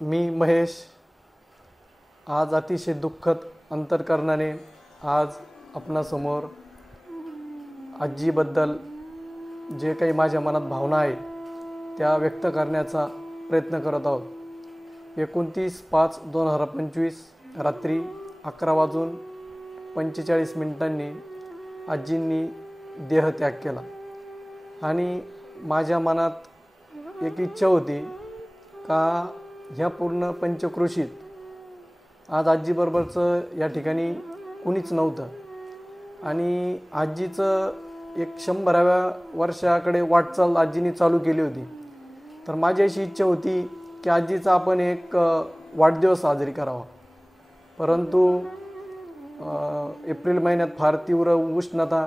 मी महेश आज अतिशय दुःखद अंतःकरणाने आज आपणासमोर आजीबद्दल जे काही माझ्या मनात भावना आहेत त्या व्यक्त करण्याचा प्रयत्न करत आहोत. 29/5/2025 रात्री 11:45 आजींनी देहत्याग केला आणि माझ्या मनात एक इच्छा होती का ह्या पूर्ण पंचक्रोशीत आज आजीबरोबरचं या ठिकाणी कुणीच नव्हतं आणि आजीचं एक 100व्या वर्षाकडे वाटचाल आजीने चालू केली होती. तर माझी अशी इच्छा होती की आजीचा आपण एक वाढदिवस साजरी करावा. परंतु एप्रिल महिन्यात फार तीव्र उष्णता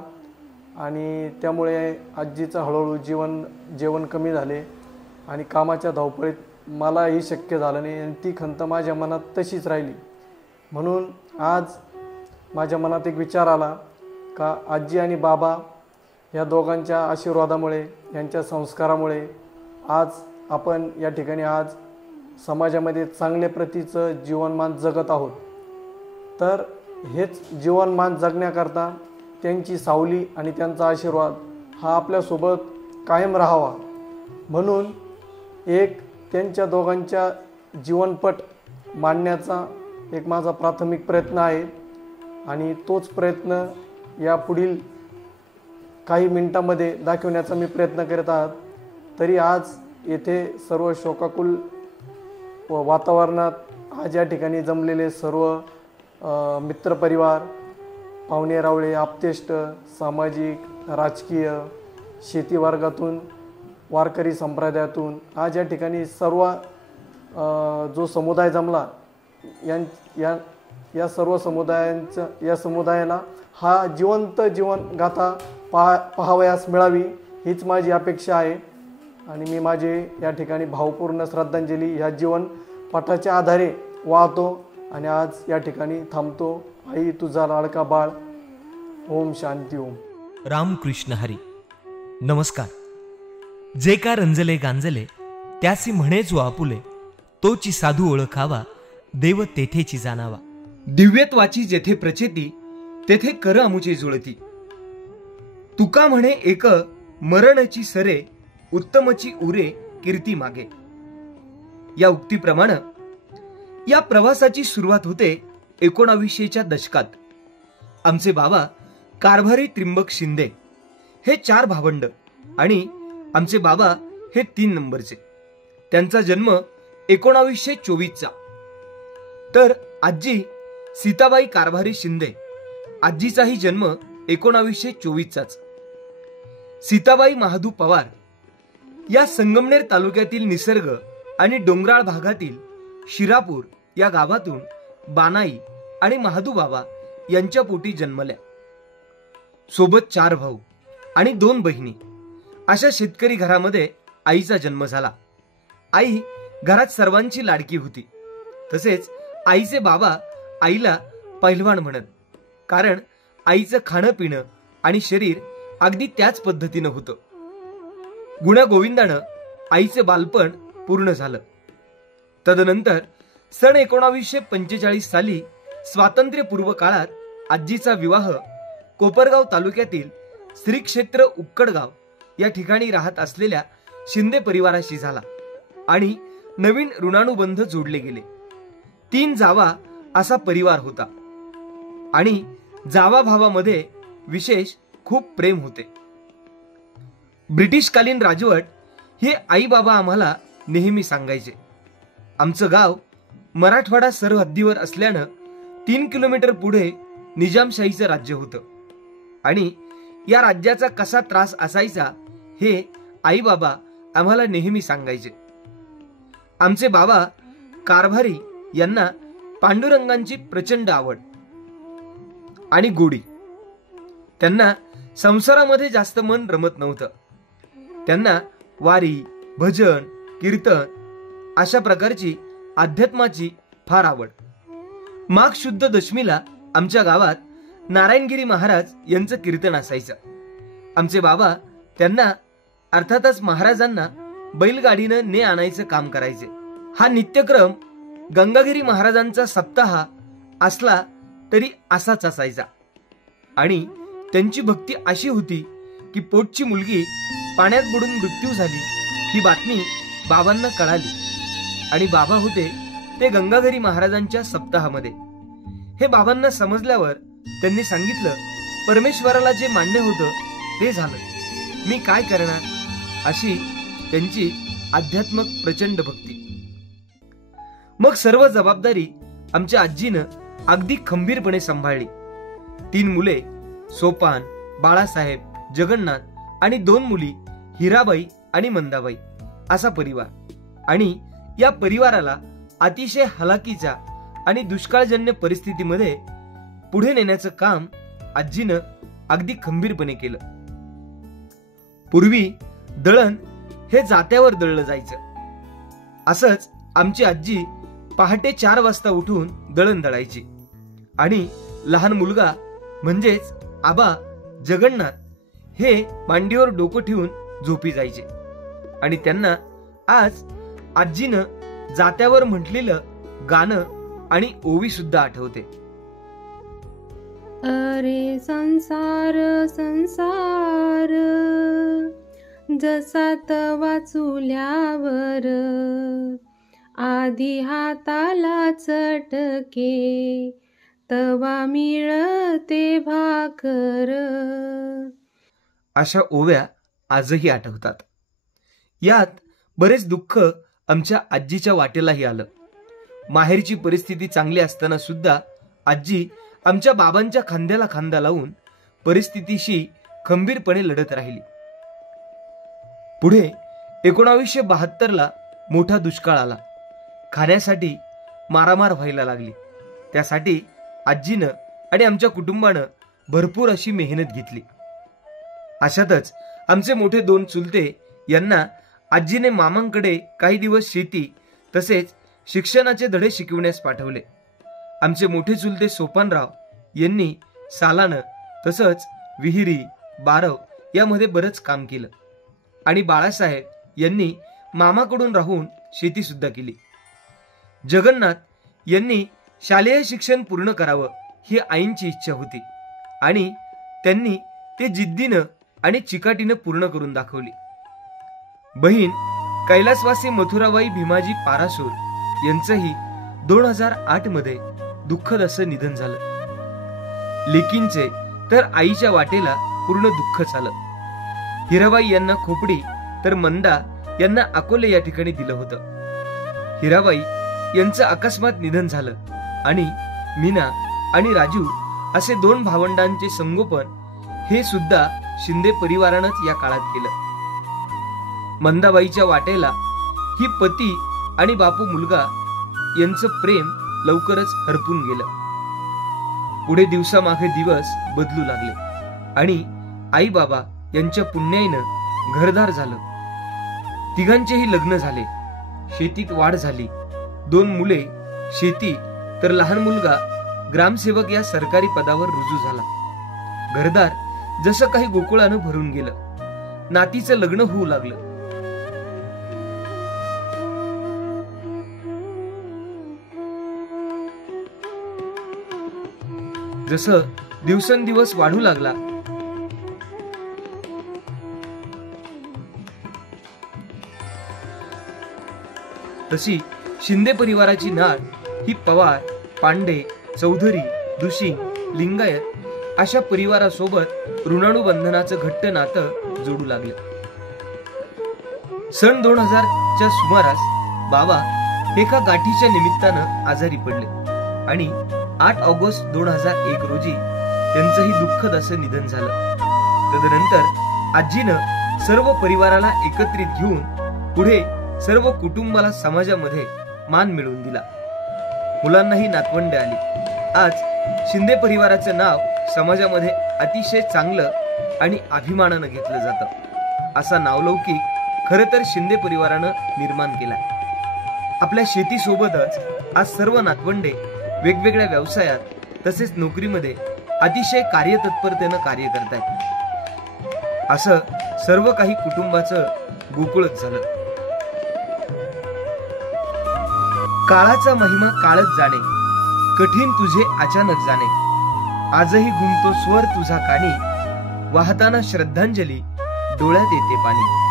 आणि त्यामुळे आजीचं हळूहळू जेवण कमी झाले आणि कामाच्या धावपळीत मलाही शक्य झालं नाही आणि ती खंत माझ्या मनात तशीच राहिली. म्हणून आज माझ्या मनात एक विचार आला का आजी आणि बाबा या दोघांच्या आशीर्वादामुळे यांच्या संस्कारामुळे आज आपण या ठिकाणी आज समाजामध्ये चांगल्या प्रतीचं जीवनमान जगत आहोत. तर हेच जीवनमान जगण्याकरता त्यांची सावली आणि त्यांचा आशीर्वाद हा आपल्यासोबत कायम राहावा म्हणून एक त्यांच्या दोघांच्या जीवनपट मांडण्याचा एक माझा प्राथमिक प्रयत्न आहे आणि तोच प्रयत्न या पुढील काही मिनिटांमध्ये दाखवण्याचा मी प्रयत्न करत आहात. तरी आज येथे सर्व शोकाकुल वातावरणात आज या ठिकाणी जमलेले सर्व मित्रपरिवार, पाहुणे रावळे, आप्तेष्ट, सामाजिक, राजकीय, शेती वर्गातून, वारकरी संप्रदायातून आज या ठिकाणी सर्व जो समुदाय जमला या सर्व समुदायाला हा जिवंत जीवनगाथा पाहावयास मिळावी हीच माझी अपेक्षा आहे आणि मी माझे या ठिकाणी भावपूर्ण श्रद्धांजली ह्या जीवन पाठाच्या आधारे वाहतो आणि आज या ठिकाणी थांबतो. आई तुझा लाडका बाळ. ओम शांती. ओम रामकृष्ण हरी. नमस्कार. जे का रंजले गांजले त्यासी म्हणे जो आपुले, तोची साधू ओळखावा देव तेथेची जाणावा. दिव्यत्वाची जेथे प्रचिती तेथे कर अमुचे जुळती. तुका म्हणे एक मरणची सरे, उत्तमची उरे कीर्ती मागे. या उक्तीप्रमाणे या प्रवासाची सुरुवात होते 1900च्या दशकात. आमचे बाबा कारभारी त्रिंबक शिंदे हे 4 भावंड आणि आमचे बाबा हे 3 नंबरचे. त्यांचा जन्म 1924चा. तर आजी सीताबाई कारभारी शिंदे, आजीचाही जन्म 1924चाच. सीताबाई महादू पवार या संगमनेर तालुक्यातील निसर्ग आणि डोंगराळ भागातील शिरापूर या गावातून बानाई आणि महादू बाबा यांच्या पोटी जन्मल्या. सोबत 4 भाऊ आणि 2 बहिणी अशा शेतकरी घरामध्ये आईचा जन्म झाला. आई घरात सर्वांची लाडकी होती. तसेच आईचे बाबा आईला पहिलवान म्हणत, कारण आईचं खाणं पिणं आणि शरीर अगदी त्याच पद्धतीनं होतं. गुण्यागोविंदानं आईचे बालपण पूर्ण झालं. तदनंतर सन 1945 साली स्वातंत्र्यपूर्व काळात आजीचा विवाह कोपरगाव तालुक्यातील श्री क्षेत्र उक्कडगाव या ठिकाणी राहत असलेल्या शिंदे परिवाराशी झाला आणि नवीन ऋणानुबंध जोडले गेले. 3 जावा असा परिवार होता आणि जावा भावामध्ये विशेष खूप प्रेम होते. ब्रिटिशकालीन राजवट हे आई बाबा आम्हाला नेहमी सांगायचे. आमचं गाव मराठवाडा सरहद्दीवर असल्यानं 3 किलोमीटर पुढे निजामशाहीचं राज्य होतं आणि या राज्याचा कसा त्रास असायचा हे आई बाबा आम्हाला नेहमी सांगायचे. आमचे बाबा कारभारी यांना पांडुरंगांची प्रचंड आवड आणि गोडी. त्यांना संसारामध्ये जास्त मन रमत नव्हतं. त्यांना वारी, भजन, कीर्तन अशा प्रकारची अध्यात्माची फार आवड. माघ शुद्ध दशमीला आमच्या गावात नारायणगिरी महाराज यांचं कीर्तन असायचं. आमचे बाबा त्यांना अर्थातच महाराजांना बैलगाडीनं ने आणायचं काम करायचे. हा नित्यक्रम गंगागिरी महाराजांचा सप्ताह असला तरी असाच असायचा. आणि त्यांची भक्ती अशी होती की पोटची मुलगी पाण्यात बुडून मृत्यू झाली ही बातमी बाबांना कळाली आणि बाबा होते ते गंगागिरी महाराजांच्या सप्ताहामध्ये. हे बाबांना समजल्यावर त्यांनी सांगितलं, परमेश्वराला जे मान्य होतं ते झालं, मी काय करणार, अशी त्यांची आध्यात्मिक प्रचंड भक्ती. मग सर्व जबाबदारी आमच्या आजीनं अगदी खंबीरपणे सांभाळली. 3 मुले, सोपान, बाळासाहेब, जगन्नाथ आणि 2 मुली, हिराबाई आणि मंदाबाई असा परिवार. आणि या परिवाराला अतिशय हलाखीच्या आणि दुष्काळजन्य परिस्थितीमध्ये पुढे नेण्याचं काम आजीनं अगदी खंबीरपणे केलं. पूर्वी दळण हे जात्यावर दळलं जायचं. असंच आमची आजी पहाटे 4 वाजता उठून दळण दळायची आणि लहान मुलगा म्हणजेच आबा जगन्नाथ हे मांडीवर डोकं ठेवून झोपी जायचे. आणि त्यांना आज आजीनं जात्यावर म्हटलेलं गाणं आणि ओवी सुद्धा आठवते. अरे संसार संसार जसा तवा चुल्यावर, आधी हाताला चटके तवा मिळते भाकर. अशा ओव्या आजही आठवतात. यात बरेच दुःख आमच्या आजीच्या वाटेलाही आलं. माहेरची परिस्थिती चांगली असताना सुद्धा आजी आमच्या बाबांच्या खांद्याला खांदा लावून परिस्थितीशी खंबीरपणे लढत राहिली. पुढे 1972ला मोठा दुष्काळ आला. खाण्यासाठी मारामार व्हायला लागली. त्यासाठी आजीनं आणि आमच्या कुटुंबानं भरपूर अशी मेहनत घेतली. अशातच आमचे मोठे 2 चुलते यांना आजीने मामांकडे काही दिवस शेती तसेच शिक्षणाचे धडे शिकवण्यास पाठवले. आमचे मोठे चुलते सोपानराव यांनी सालानं तसंच विहिरी, बारव यामध्ये बरंच काम केलं. आणि बाळासाहेब यांनी मामाकडून राहून शेती सुद्धा केली. जगन्नाथ यांनी शालेय शिक्षण पूर्ण करावं ही आईंची इच्छा होती आणि त्यांनी ते जिद्दीनं आणि चिकाटीनं पूर्ण करून दाखवली. बहीण कैलासवासी मथुराबाई भीमाजी पारासूर यांचंही 2008 मध्ये दुःखद असं निधन झालं. लेकींचे तर आईच्या वाटेला पूर्ण दुःखच आलं. हिराबाई यांना खोपडी तर मंदा यांना अकोले या ठिकाणी दिलं होतं. हिराबाई यांचं अकस्मात निधन झालं आणि मीना आणि राजू असे 2 भावंडांचे संगोपन हे सुद्धा शिंदे परिवारानंच या काळात केलं. मंदाबाईच्या वाटेला ही पती आणि बापू मुलगा यांचं प्रेम लवकरच हरपून गेलं. पुढे दिवसामागे दिवस बदलू लागले आणि आई बाबा यांच्या पुण्याईनं घरदार झालं. तिघांचेही लग्न झाले. शेतीत वाढ झाली. 2 मुले शेती तर लहान मुलगा ग्रामसेवक या सरकारी पदावर रुजू झाला. घरदार जसं काही गोकुळानं भरून गेलं. नातीचं लग्न होऊ लागलं. जसं दिवसेंदिवस वाढू लागला तशी शिंदे परिवाराची नाळ ही पवार, पांडे, चौधरी, दुशी, लिंगायत अशा परिवारासोबत ऋणानुबंधनाचं घट्ट नातं जोडू लागले. सन 2000च्या सुमारास बाबा एका गाठीच्या निमित्तानं आजारी पडले आणि 8 ऑगस्ट 2001 रोजी त्यांचंही दुःखद असं निधन झालं. तदनंतर आजीनं सर्व परिवाराला एकत्रित घेऊन पुढे सर्व कुटुंबाला समाजामध्ये मान मिळवून दिला. मुलांनाही नातवंडे आली. आज शिंदे परिवाराचं नाव समाजामध्ये अतिशय चांगलं आणि अभिमानानं घेतलं जातं. असा नावलौकिक खरं तर शिंदे परिवारानं निर्माण केलाय. आपल्या शेतीसोबतच आज सर्व नातवंडे वेगवेगळ्या व्यवसायात तसेच नोकरीमध्ये अतिशय कार्यतत्परतेनं कार्य करतायत. असं सर्व काही कुटुंबाचं गोकुळच झालं. काळाचा महिमा काळच जाणे, कठीण तुझे अचानक जाणे. आजही घुमतो स्वर तुझा कानी, वाहताना श्रद्धांजली डोळ्यात येते पाणी.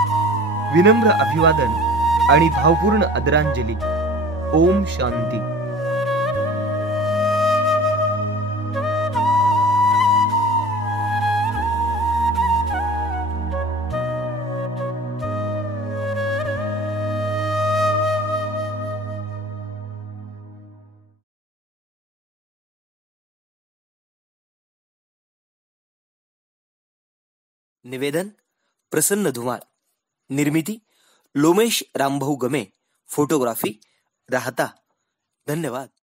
विनम्र अभिवादन आणि भावपूर्ण आदरांजली. ओम शांती. निवेदन प्रसन्न धुमाळ. निर्मिती लोमेश रामभाऊ गमे. फोटोग्राफी राहता. धन्यवाद.